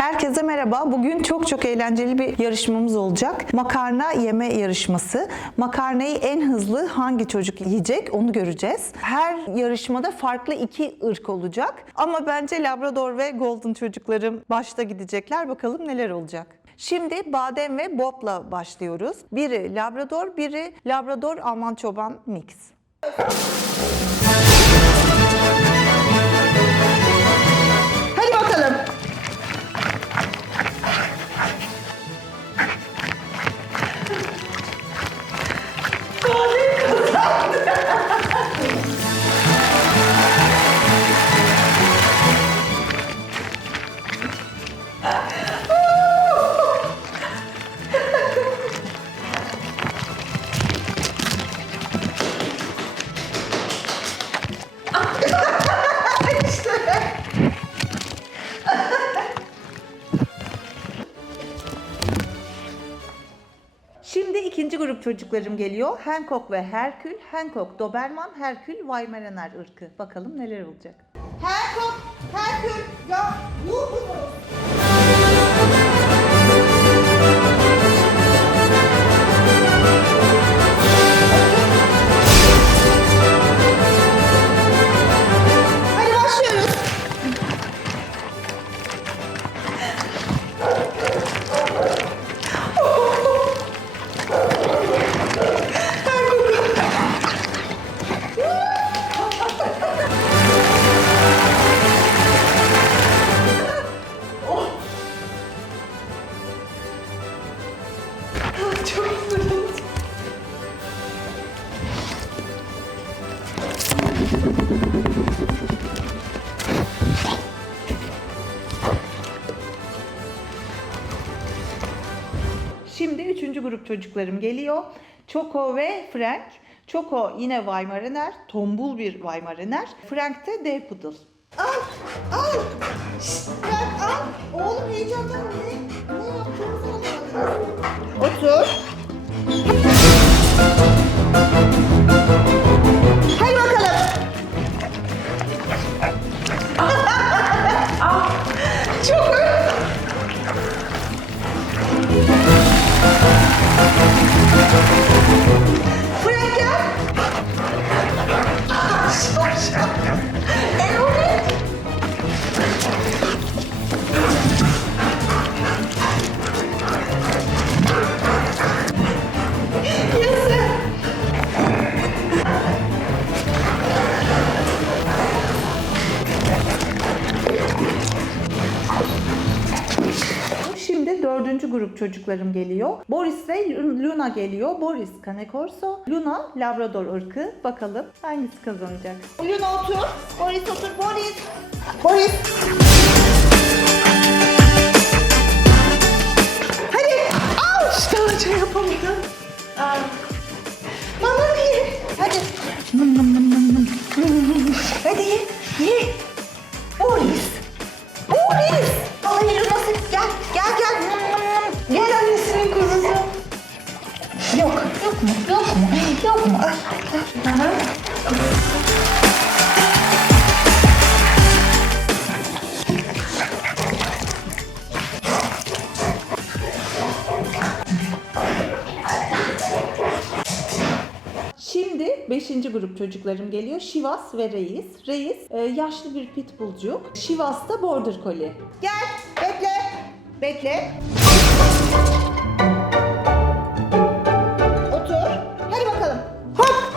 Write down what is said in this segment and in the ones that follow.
Herkese merhaba. Bugün çok çok eğlenceli bir yarışmamız olacak. Makarna yeme yarışması. Makarnayı en hızlı hangi çocuk yiyecek onu göreceğiz. Her yarışmada farklı iki ırk olacak. Ama bence Labrador ve Golden çocuklarım başta gidecekler. Bakalım neler olacak. Şimdi Badem ve Bob'la başlıyoruz. Biri Labrador, biri Labrador Alman Çoban Mix. Grup çocuklarım geliyor. Hancock ve Herkül. Hancock Doberman, Herkül Weimaraner ırkı. Bakalım neler olacak. Hancock, Herkül, ya. Hadi üçüncü grup çocuklarım geliyor. Choco ve Frank. Choco yine Weimaraner, tombul bir Weimaraner. Frank de D Poodle. Al, al. Şşt, Frank al. Oğlum heyecandan ne, ne yaptığınızı anlamadım. Otur. Şimdi dördüncü grup çocuklarım geliyor. Boris ve Luna geliyor. Boris Cane Corso, Luna Labrador ırkı. Bakalım hangisi kazanacak? Luna otur. Boris otur. Boris. Boris. Hadi. Al işte yapamadım. beşinci grup çocuklarım geliyor. Şivas ve Reis. Reis e, yaşlı bir pitbullcuk. Şivas da border collie. Gel bekle. Bekle. Otur. Hadi bakalım. Hop.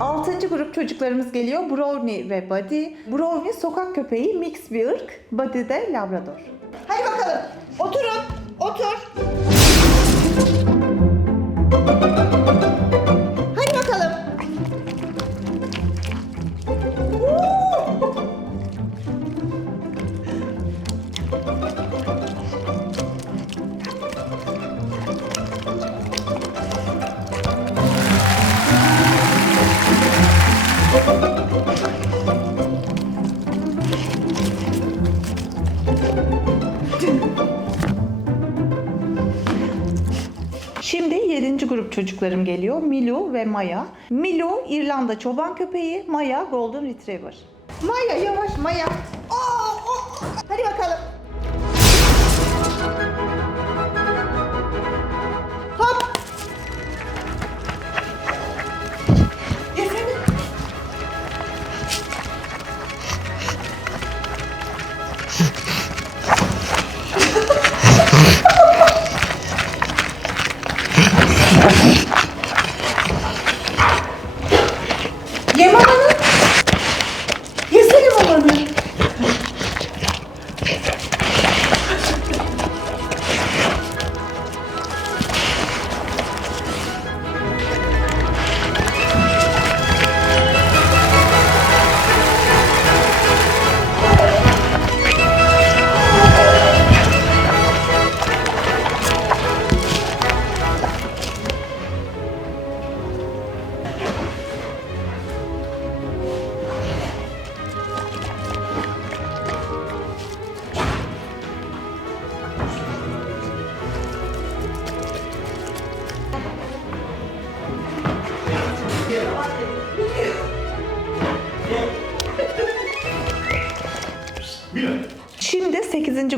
Altıncı grup çocuklarımız geliyor. Brownie ve Buddy. Brownie sokak köpeği, mix bir ırk. Buddy de Labrador. Hadi bakalım. Oturun. Otur. Çocuklarım geliyor. Milu ve Maya. Milu İrlanda çoban köpeği, Maya Golden Retriever. Maya yavaş Maya. Oo, oo. Hadi bakalım.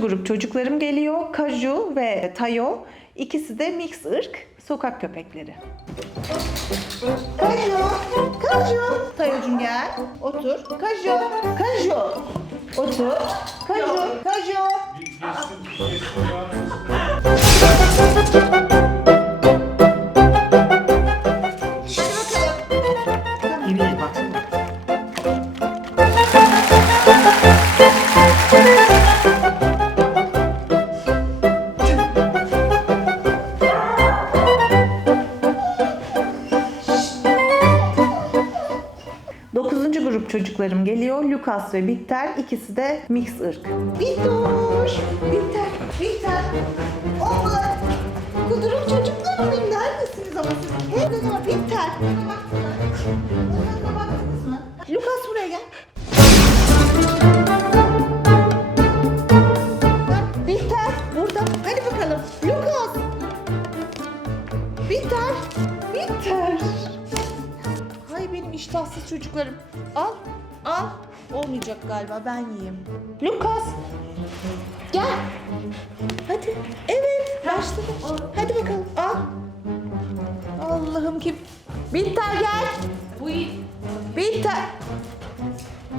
Grup çocuklarım geliyor. Kaju ve Tayo. İkisi de mix ırk sokak köpekleri. Kaju, Kaju. Tayo'cum gel. Otur. Kaju, Kaju. Otur. Kaju, Kaju. Hadi geliyor. Lucas ve Bitter. İkisi de mix ırk. Bittoş! Bitter! Bitter! Oğlan! Kudurum çocuklarım benim. Neredesiniz ama siz? Hep ne zaman Bitter! Onları kapattınız mı? Lucas buraya gel. Bitter! Burada. Hadi bakalım. Lucas! Bitter! Bitter! Hay benim iştahsız çocuklarım. Al, al. Olmayacak galiba ben yiyeyim. Lucas. Gel. Hadi. Evet. Başladı. Hadi bakalım. Al. Allah'ım kim? Binter gel. Bu Binter.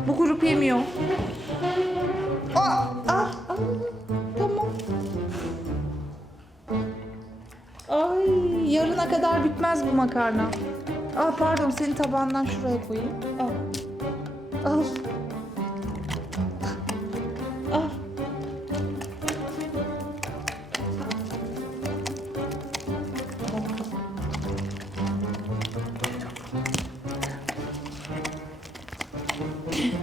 Bu grup yemiyor. Al. Al. al. Tamam. Ay yarına kadar bitmez bu makarna. Aa pardon senin tabağından şuraya koyayım. Al. Al. Al.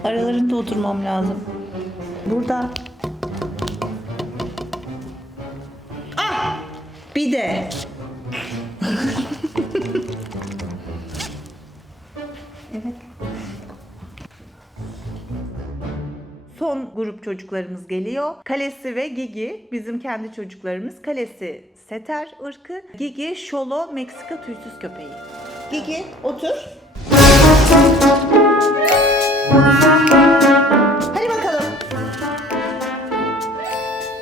Aralarında oturmam lazım. Burada. Ah! Bir de. Son grup çocuklarımız geliyor. Kalesi ve Gigi bizim kendi çocuklarımız. Kalesi seter ırkı. Gigi Şolo Meksika tüysüz köpeği. Gigi otur. Hadi bakalım.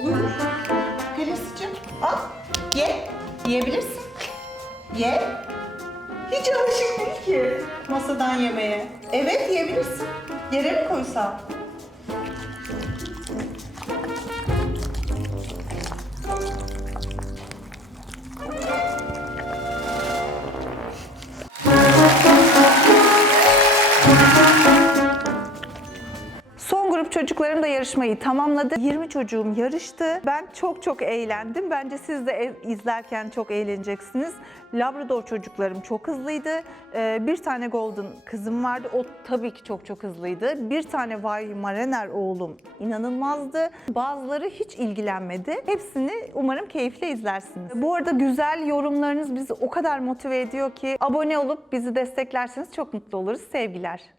Buyur. Kalesicim al. Ye. Yiyebilirsin. Ye. Hiç alışık değil ki masadan yemeye. Evet yiyebilirsin. Yere mi koysam? Çocuklarım da yarışmayı tamamladı. 20 çocuğum yarıştı. Ben çok çok eğlendim. Bence siz de izlerken çok eğleneceksiniz. Labrador çocuklarım çok hızlıydı. Ee, bir tane Golden kızım vardı. O tabii ki çok çok hızlıydı. Bir tane Weimaraner oğlum inanılmazdı. Bazıları hiç ilgilenmedi. Hepsini umarım keyifle izlersiniz. Bu arada güzel yorumlarınız bizi o kadar motive ediyor ki abone olup bizi desteklerseniz çok mutlu oluruz. Sevgiler.